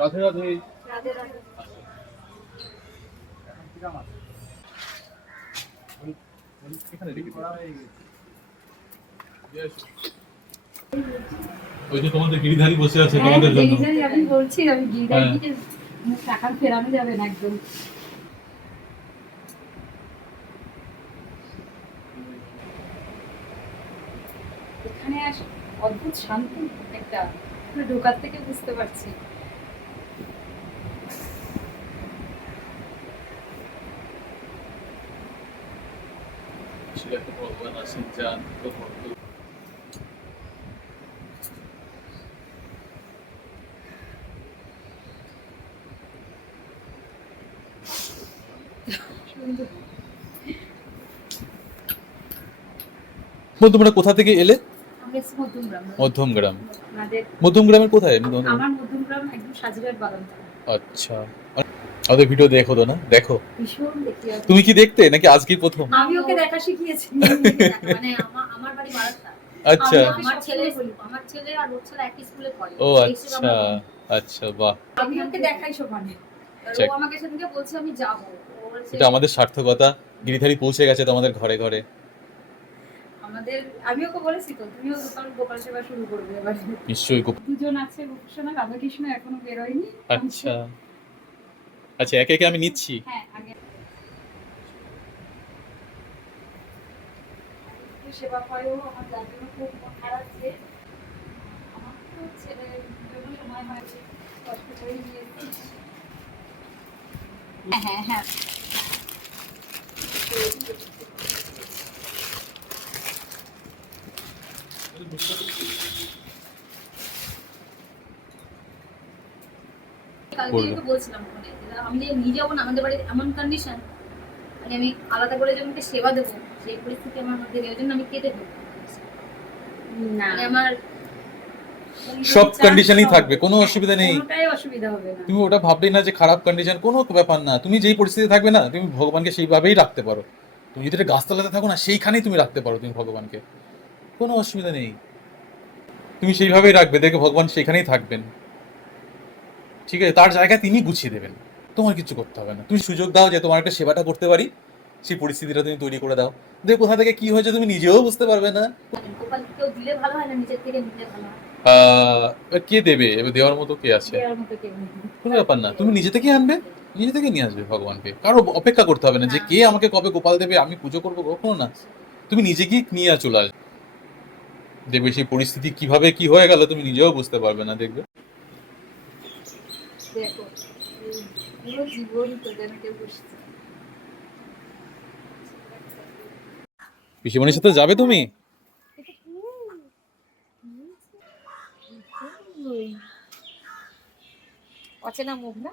রাধে রাধে। রাধে রাধে। এখানে রেখে ওই যে তোমাদের গিরিধারী বসে আছে তোমাদের জন্য। আমি বলছি আমি গিরিধারী হ্যাঁ। দিকে টাকা ফেরানো যাবে না একদম। এখানে অদ্ভুত শান্তি একটা, ঢোকার থেকে বুঝতে পারছি। ভগবান আসেন যান তো ভক্ত। তোমরা কোথা থেকে এলে? আমি এসেছি মধ্যমগ্রাম। মধ্যমগ্রাম। আমাদের মধ্যমগ্রামের কোথায়? আমার মধ্যমগ্রাম একদম সাজিরার বাগান। আচ্ছা, আমাদের ভিডিও দেখো তো না? দেখো। ভীষণ দেখি। তুমি কি দেখতে নাকি আজকেই প্রথম? আমি ওকে দেখা শিখিয়েছি। মানে আমার বাড়ি বারাসাত। আচ্ছা। আমার ছেলে আর ওর ছেলে একই স্কুলে পড়ে। ও আচ্ছা আচ্ছা, বাহ। আমি ওকে দেখাই সমানে। ও আমাকে সেদিনকে বলছে আমি যাব। এটা আমাদের সার্থকতা, গিরিধারী পৌঁছে গেছে তোমাদের ঘরে ঘরে। আমাদের আমি ওকে বলেছি তো তুমিও গোপাল সেবা শুরু করবে এবার। নিশ্চয়ই। দুজন আছে গোপীসোনা, রাধাকৃষ্ণ এখনো বের হয়নি। আচ্ছা আচ্ছা, একে একে আমি নিচ্ছি। হ্যাঁ, আগে সেবা করে ও আমার যার জন্য খুব খারাপ যে আমার তো ছেলের জন্য সময় হয়েছে কষ্ট করে নিয়েছি। হ্যাঁ হ্যাঁ কালকে বলছিলাম ফোনে আমি যে নিয়ে যাবো না, আমাদের বাড়ির এমন কন্ডিশন মানে আমি আলাদা করে যখন সেবা দেবো সেই পরিস্থিতি আমার মধ্যে নেই, ওই জন্য আমি কেটে দেবো না। আমার সব কন্ডিশনই থাকবে, কোনো অসুবিধা নেই, কোনোটাই অসুবিধা হবে না। তুমি ওটা ভাববেই না যে খারাপ কন্ডিশন, কোনো ব্যাপার না। তুমি যেই পরিস্থিতি থাকবে না, তুমি ভগবানকে সেইভাবেই রাখতে পারো। তুমি যদি একটা গাছতলাতে থাকো না, সেইখানেই তুমি রাখতে পারো তুমি ভগবানকে, কোনো অসুবিধা নেই। তুমি সেইভাবেই রাখবে, দেখে ভগবান সেখানেই থাকবেন। ঠিক আছে, তার জায়গায় তিনি গুছিয়ে দেবেন, তোমার কিছু করতে হবে না। তুমি সুযোগ দাও যে তোমার একটা সেবাটা করতে পারি, সেই পরিস্থিতিটা তুমি তৈরি করে দাও। দেখো কোথা থেকে কি হয়েছে তুমি নিজেও বুঝতে পারবে না। কেউ দিলে ভালো হয় না, নিজের থেকে নিতে ভালো হয়। কে দেবে? এবার দেওয়ার মতো কে আছে? কোনো ব্যাপার না, তুমি নিজে থেকে আনবে, নিজে থেকে নিয়ে আসবে ভগবানকে। কারো অপেক্ষা করতে হবে না যে কে আমাকে কবে গোপাল দেবে, আমি পুজো করবো, কখনো না। তুমি নিজে গিয়ে নিয়ে চলে আসবে, দেখবে সেই পরিস্থিতি কিভাবে কি হয়ে গেল তুমি নিজেও বুঝতে পারবে না। দেখবে পিসিমণির সাথে যাবে তুমি? অচেনা মুখ না?